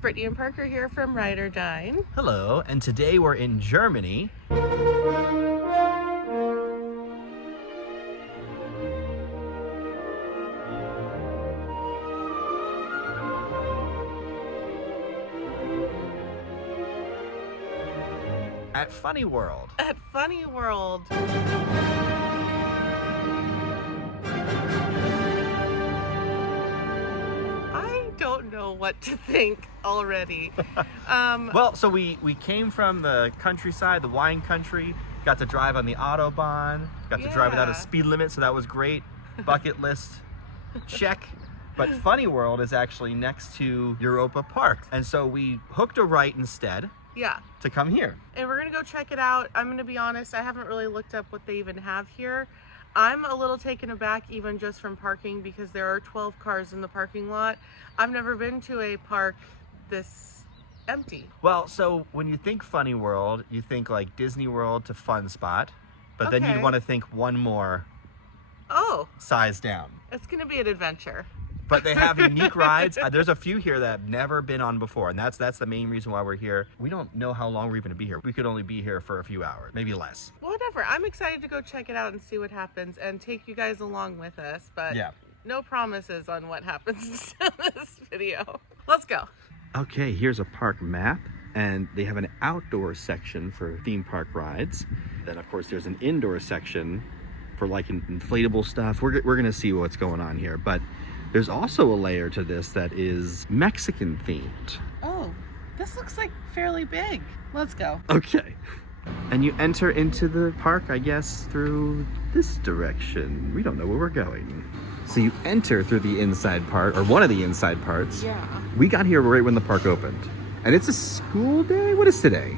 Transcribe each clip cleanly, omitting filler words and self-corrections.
Brittany and Parker here from Ride or Dine. Hello, and today we're in Germany. At FunnyWorld. At FunnyWorld. I don't know what to think already. Well, so we came from the countryside, the wine country, got to drive on the Autobahn, got to drive without a speed limit, so that was great. Bucket list, check. But FunnyWorld is actually next to Europa Park. And so we hooked a right instead. Yeah. To come here. And we're gonna go check it out. I'm gonna be honest, I haven't really looked up what they even have here. I'm a little taken aback even just from parking because there are 12 cars in the parking lot. I've never been to a park this empty. Well, so when you think FunnyWorld, you think like Disney World to Fun Spot, but then you'd want to think one more size down. It's gonna be an adventure. But they have unique rides. There's a few here that have never been on before, and that's the main reason why we're here. We don't know how long we're even gonna be here. We could only be here for a few hours, maybe less. Whatever. I'm excited to go check it out and see what happens and take you guys along with us, but no promises on what happens in this video. Let's go. Okay, here's a park map, and they have an outdoor section for theme park rides. Then, of course, there's an indoor section for like inflatable stuff. We're gonna see what's going on here, but there's also a layer to this that is Mexican themed. Oh, this looks like fairly big. Let's go. Okay. And you enter into the park, I guess, through this direction. We don't know where we're going. So you enter through the inside part, or one of the inside parts. Yeah. We got here right when the park opened. And it's a school day? What is today?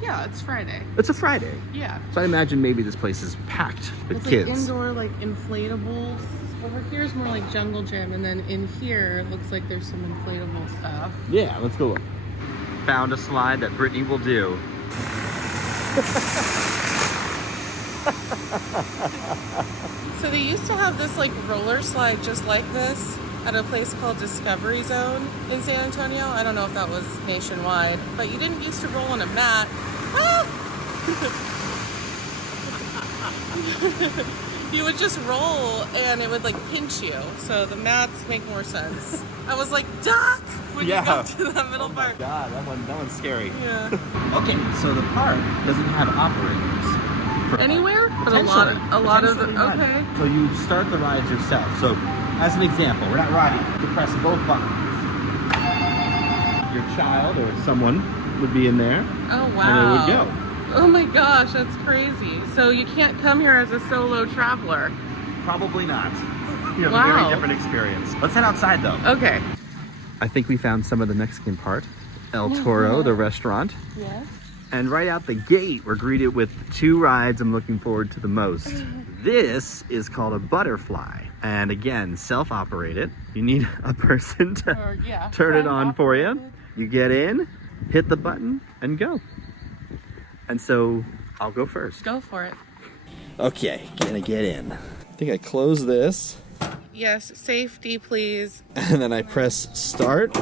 Yeah, it's Friday. It's a Friday. Yeah. So I imagine maybe this place is packed with kids. Like indoor, like inflatables. Over here is more like jungle gym, and then in here it looks like there's some inflatable stuff. Yeah, let's go look. Found a slide that Brittany will do. So they used to have this like roller slide just like this at a place called Discovery Zone in San Antonio. I don't know if that was nationwide, but you didn't used to roll on a mat. Ah! You would just roll and it would like pinch you. So the mats make more sense. I was like, duck! When you go to that middle part. God, that one's scary. Yeah. Okay, so the park doesn't have operators. Anywhere? But a lot of okay. So you start the rides yourself. So as an example, we're not riding. You press both buttons. Your child or someone would be in there. Oh wow. And it would go. Oh my gosh, that's crazy. So you can't come here as a solo traveler. Probably not. You have a very different experience. Let's head outside though. Okay. I think we found some of the Mexican part. El Toro, the restaurant. Yes. And right out the gate, we're greeted with two rides I'm looking forward to the most. This is called a butterfly. And again, self-operated. You need a person to turn it on for you. You get in, hit the button, and go. And so I'll go first. Go for it. Okay, gonna get in. I think I close this. Yes, safety please. And then I press start.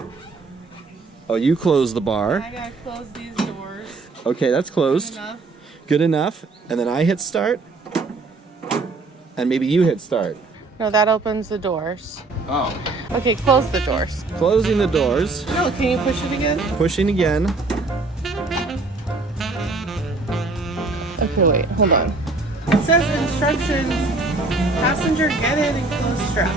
Oh, you close the bar. I gotta close these doors. Okay, that's closed. Good enough. Good enough. And then I hit start. And maybe you hit start. No, that opens the doors. Oh. Okay, close the doors. Closing the doors. No, can you push it again? Pushing again. Okay, wait, hold on. It says instructions. Passenger get in and close strap.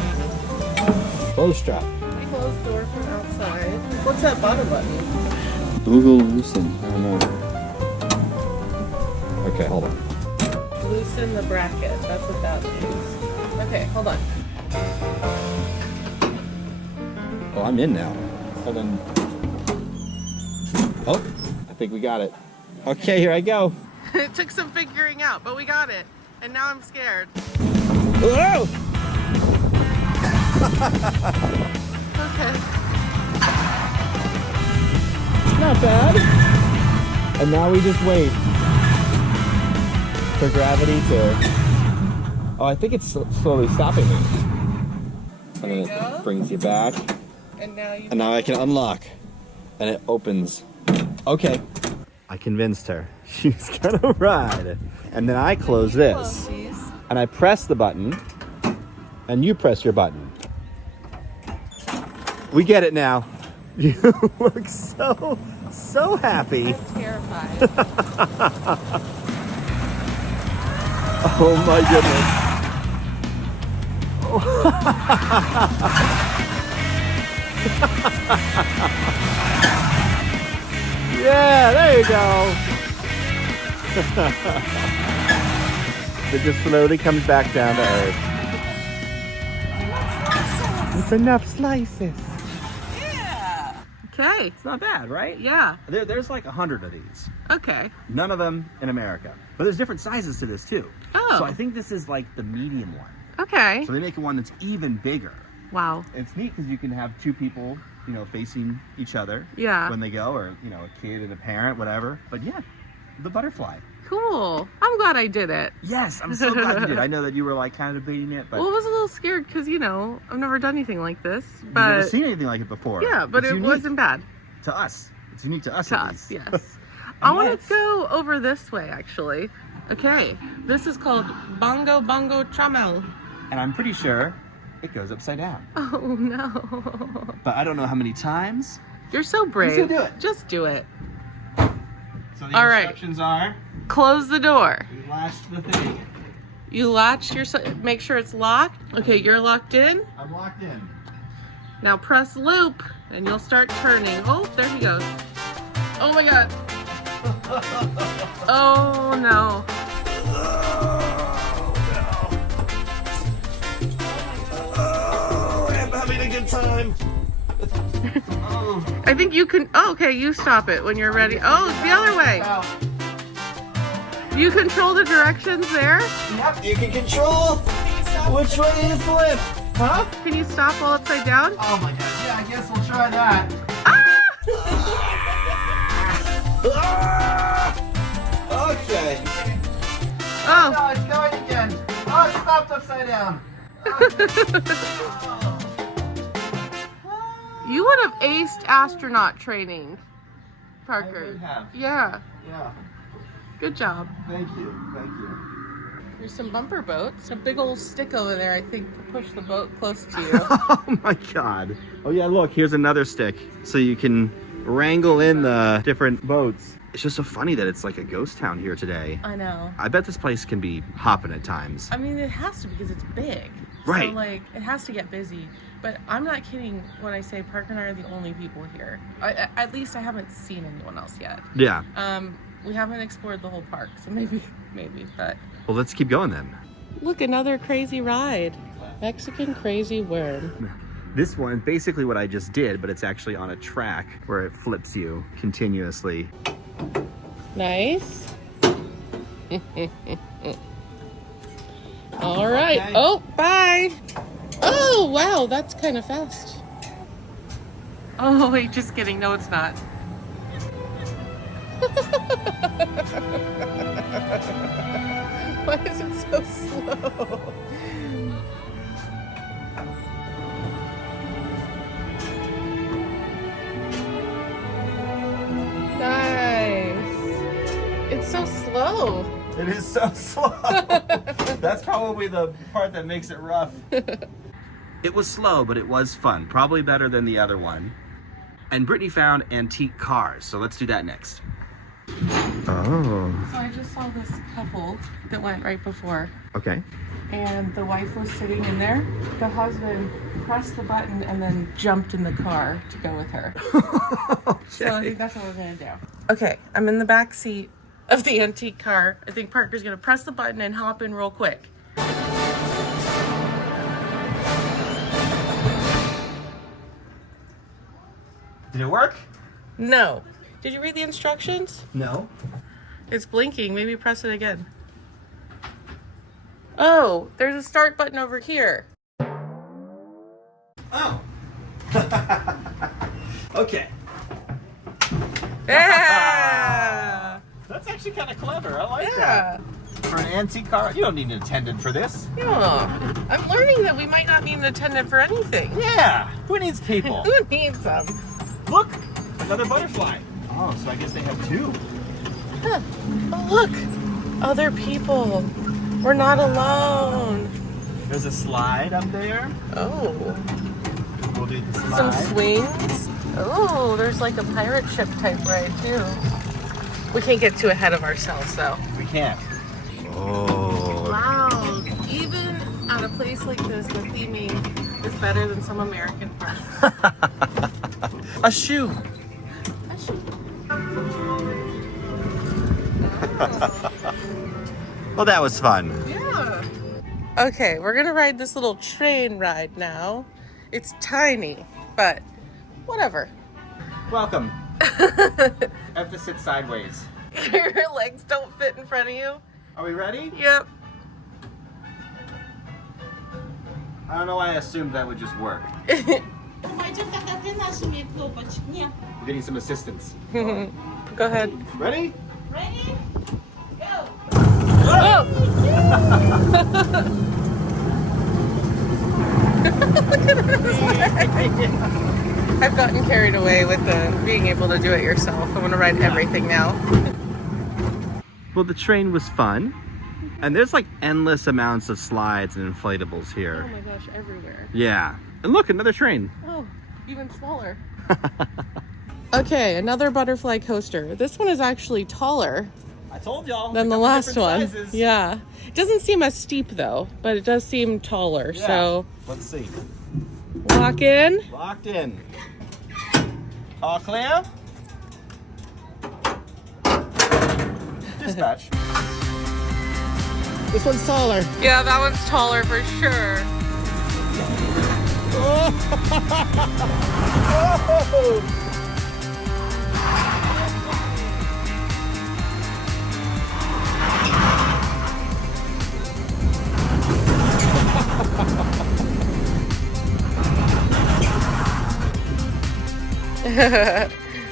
Close strap. Close door from outside. What's that bottom button? Google loosen. I don't know. Okay, hold on. Loosen the bracket. That's what that means. Okay, hold on. Oh, I'm in now. Hold on. Oh, I think we got it. Okay, here I go. It took some figuring out, but we got it. And now I'm scared. Whoa! Okay. Not bad. And now we just wait for gravity to... Oh, I think it's slowly stopping me. There you go. Brings you back. And now you... And now I can unlock. and it opens. Okay. I convinced her. She's gonna ride. And then I close this. And I press the button. And you press your button. We get it now. You look so happy. I'm terrified. Oh my goodness. Yeah, there you go. It just slowly comes back down to earth. It's enough slices. Yeah. Okay. It's not bad, right? Yeah. There's like 100 of these. Okay. None of them in America. But there's different sizes to this too. Oh. So I think this is like the medium one. Okay. So they make one that's even bigger. Wow. It's neat because you can have two people, you know, facing each other. Yeah. When they go, or, you know, a kid and a parent, whatever. But yeah, the butterfly. Cool. I'm glad I did it. Yes, I'm so glad you did. I know that you were like kind of debating it, but Well, I was a little scared because, you know, I've never done anything like this. you've But never seen anything like it before. yeah, but It's it unique wasn't bad to us. It's unique to us. to at us. least. Yes. I want to go over this way, actually. Okay. This is called Bongo Bongo Chamel. And I'm pretty sure it goes upside down. Oh, no. But I don't know how many times. You're so brave. Let's do it. Just do it. So the All right. instructions are, Close the door. you latch the thing. You latch your, make sure it's locked. Okay, you're locked in. I'm locked in. Now press loop and you'll start turning. Oh, there he goes. Oh my God. Oh no. Oh, I'm having a good time. I think you can, oh, okay, you stop it when you're ready. Oh, it's the other way. You control the directions there? Yep, you can control which way you flip. Huh? Can you stop while upside down? Oh my god, yeah, I guess we'll try that. Okay. Oh. No, it's going again. Oh, it stopped upside down. You would have aced astronaut training, Parker. I would have. Yeah, Yeah, good job. thank you, thank you. There's some bumper boats. A big old stick over there, I think, to push the boat close to you. Oh my god. Oh yeah, look, here's another stick. So you can wrangle in the different boats. It's just so funny that it's like a ghost town here today. I know. I bet this place can be hopping at times. I mean, it has to because it's big. Right. So, like, it has to get busy. But I'm not kidding when I say Parker and I are the only people here. At least I haven't seen anyone else yet. Yeah. We haven't explored the whole park, so maybe, but... Well, let's keep going then. Look, another crazy ride. Mexican crazy worm. This one is basically what I just did, but it's actually on a track where it flips you continuously. Nice. All right. Okay. Oh, bye. Oh, wow, that's kind of fast. Oh, wait, just kidding. No, it's not. Why is it so slow? Nice. It's so slow. It is so slow. That's probably the part that makes it rough. It was slow, but it was fun. Probably better than the other one. And Brittany found antique cars, so let's do that next. Oh. So I just saw this couple that went right before. Okay. And the wife was sitting in there. The husband pressed the button and then jumped in the car to go with her. Okay. So I think that's what we're gonna do. Okay, I'm in the back seat of the antique car. I think Parker's gonna press the button and hop in real quick. Did it work? No. Did you read the instructions? No. It's blinking. Maybe press it again. Oh, there's a start button over here. Oh. Okay. Yeah! That's actually kind of clever. I like Yeah. that. For an antique car, you don't need an attendant for this. Yeah. I'm learning that we might not need an attendant for anything. Yeah. Who needs people? Who needs them? Look, Another butterfly. Oh, so I guess they have two. Huh. Oh, look. Other people. We're not alone. There's a slide up there. Oh. We'll do the slide. Some swings. Oh, there's like a pirate ship type ride too. We can't get too ahead of ourselves though. We can't. Oh. Wow. Even at a place like this, the theming is better than some American parks. A shoe. A shoe. Well, that was fun. Yeah. Okay, we're gonna ride this little train ride now. It's tiny, but whatever. Welcome. I have to sit sideways. Your legs don't fit in front of you? Are we ready? Yep. I don't know why I assumed that would just work. We're getting some assistance. Go ahead. Ready? Ready? Go! Oh! I've gotten carried away with being able to do it yourself. I want to ride everything now. Well, the train was fun. And there's like endless amounts of slides and inflatables Oh here. my gosh, everywhere. Yeah. And look, another train. Oh, even smaller. Okay, another butterfly coaster. This one is actually taller I told y'all. than the last one. Yeah. It doesn't seem as steep though, but it does seem taller. Yeah. So Let's see. walk in. Locked in. All clear? Dispatch. This one's taller. Yeah, that one's taller for sure. Oh!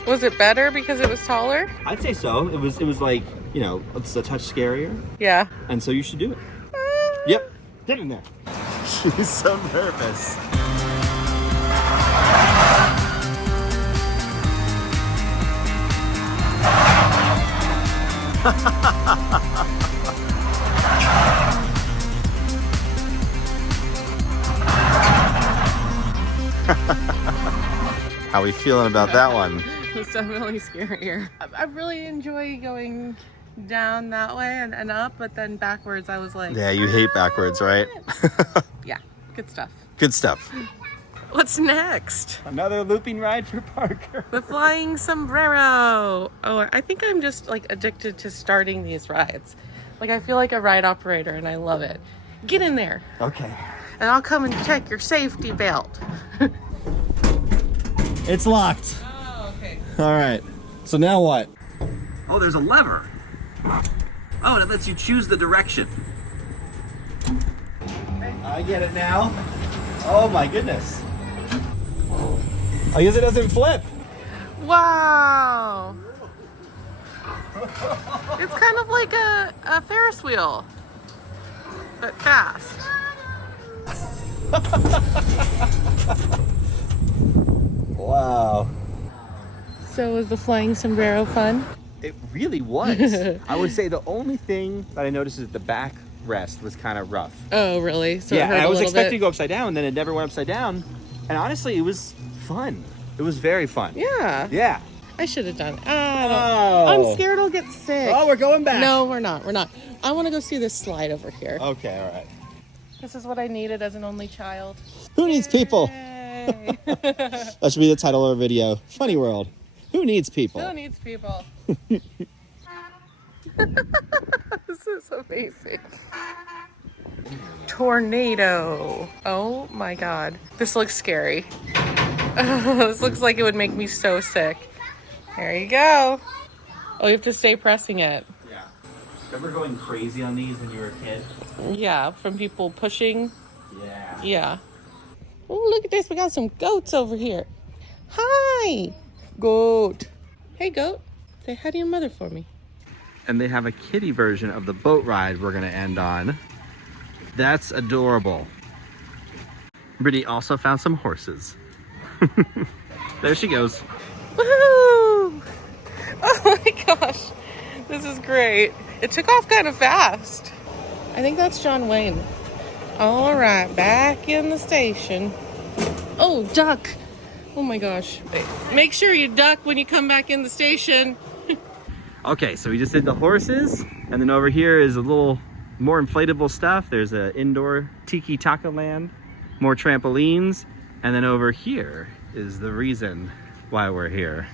Was it better because it was taller? I'd say so. It was like, you know, it's a touch scarier. Yeah. And so you should do it. Yep. Get in there. She's so nervous. How we feeling about that one? It's definitely scarier. I really enjoy going down that way and up, but then backwards I was like, Yeah, you hate backwards, right? yeah, good stuff. Good stuff. What's next? Another looping ride for Parker. The flying sombrero. Oh, I think I'm just like addicted to starting these rides. Like I feel like a ride operator and I love it. Get in there Okay. and I'll come and check your safety belt. It's locked. Oh, okay. All right. So now what? Oh, there's a lever. Oh, and it lets you choose the direction. I get it now. Oh my goodness. I guess it doesn't flip. Wow. It's kind of like a Ferris wheel, but fast. Wow. So was the flying sombrero fun? It really was. I would say the only thing that I noticed is that the back rest was kind of rough. Oh, really? So Yeah, it hurt and I a was little expecting bit? to go upside down, and then it never went upside down. And honestly, it was fun. It was very fun. Yeah. Yeah. I should have done it. Oh. I'm scared I'll get sick. Oh, we're going back. No, we're not. We're not. I want to go see this slide over here. Okay, all right. This is what I needed as an only child. Who needs people? Yay. That should be the title of our video. Funny World. Who needs people? Who needs people? This is amazing. Tornado. Oh my god. This looks scary. This looks like it would make me so sick. There you go. Oh, you have to stay pressing it. Yeah. Remember going crazy on these when you were a kid? Yeah, from people pushing. Yeah. Yeah. Oh, look at this. We got some goats over here. Hi, goat. Hey, goat. Say hi to your mother for me. And they have a kiddie version of the boat ride we're going to end on. That's adorable. Brittany also found some horses. There she goes. Woohoo! my gosh. This is great. It took off kind of fast. I think that's John Wayne. All right, back in the station. Oh, duck. Oh my gosh. Wait. Make sure you duck when you come back in the station. Okay, so we just did the horses, and then over here is a little more inflatable stuff. There's an indoor tiki taka land, more trampolines, and then over here is the reason why we're here.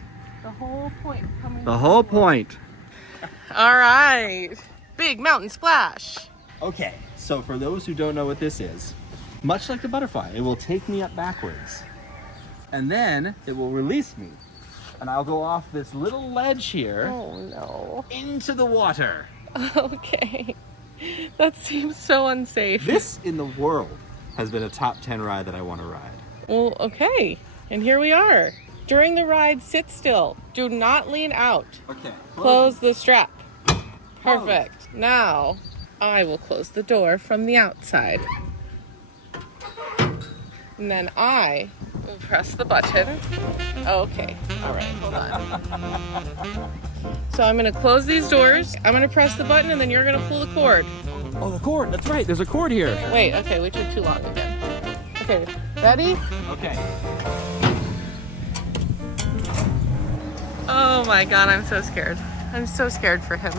The whole point of coming. The whole point. All right. Big mountain splash. Okay, so for those who don't know what this is, much like the butterfly, it will take me up backwards, and then it will release me, and I'll go off this little ledge here Oh no. into the water. Okay. That seems so unsafe. This in the world has been a top 10 ride that I want to ride. Well, okay. And here we are. During the ride, sit still. Do not lean out. Okay. Close the strap. Perfect. Now, I will close the door from the outside. And then I will press the button. Okay. All right. Hold on. So I'm going to close these doors. I'm going to press the button, and then you're going to pull the cord. Oh, the cord. That's right. There's a cord here. Wait. Okay. We took too long again. Okay. Ready? Okay. Oh my God. I'm so scared. I'm so scared for him.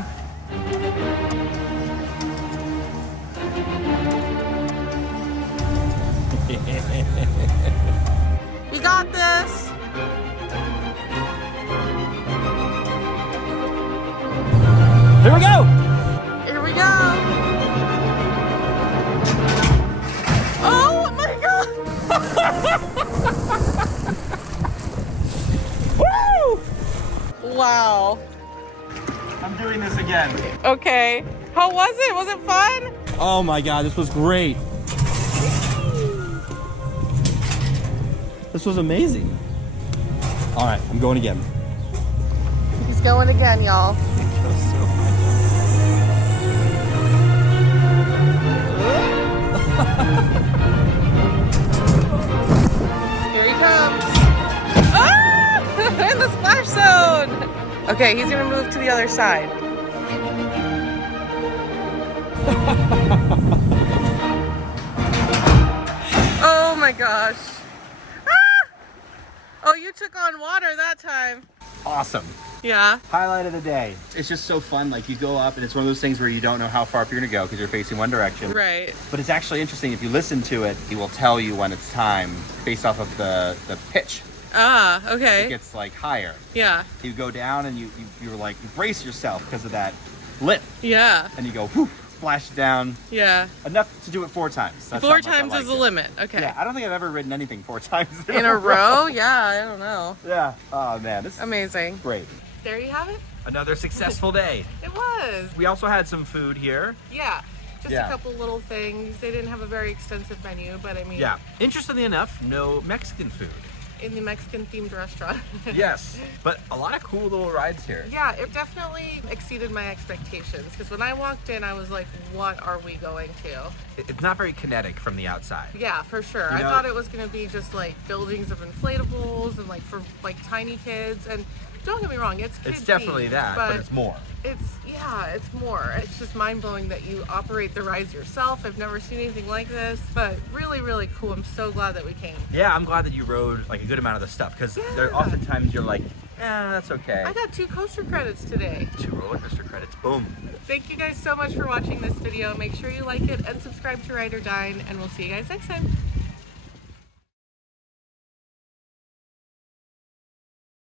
You got this. Here we go. Here we go. Oh my God. Woo! Wow. I'm doing this again. Okay. How was it? Was it fun? Oh my God, this was great. This was amazing. All right, I'm going again. He's going again, y'all. Here he comes. Ah! In the splash zone. Okay, he's gonna move to the other side. Oh my gosh. Ah! Oh, you took on water that time. Awesome. Yeah. Highlight of the day. It's just so fun. Like, you go up and it's one of those things where you don't know how far up you're gonna go because you're facing one direction. Right. But it's actually interesting. If you listen to it, he will tell you when it's time based off of the pitch. Ah, It okay. gets like higher. Yeah. You go down and you're like, you brace yourself because of that lip, Yeah. and you go whoo, splash down. Yeah. Enough to do it 4 times. That's how 4 much I times like is the it. limit. Okay. Yeah, I don't think I've ever ridden anything 4 times In a row? Yeah, I don't know. Yeah. Oh man, this is Amazing. great. There you have it. Another successful day. It was. We also had some food here. Yeah. Just Yeah. a couple little things. They didn't have a very extensive menu, but I mean, Yeah. Interestingly enough, no Mexican food. in the Mexican themed restaurant. Yes, but a lot of cool little rides here. Yeah, it definitely exceeded my expectations because when I walked in, I was like, what are we going to? It's not very kinetic from the outside. Yeah, for sure. You I know- thought it was going to be just like buildings of inflatables and like for like tiny kids. And don't get me wrong, it's kids It's definitely themed, that, but it's more. It's more. It's just mind blowing that you operate the rides yourself. I've never seen anything like this, but really, really cool. I'm so glad that we came. Yeah, I'm glad that you rode like a good amount of the stuff because there Yeah. oftentimes you're like, that's okay. I got 2 coaster credits today. 2 roller coaster credits. Boom. Thank you guys so much for watching this video. Make sure you like it and subscribe to Ride or Dine, and we'll see you guys next time.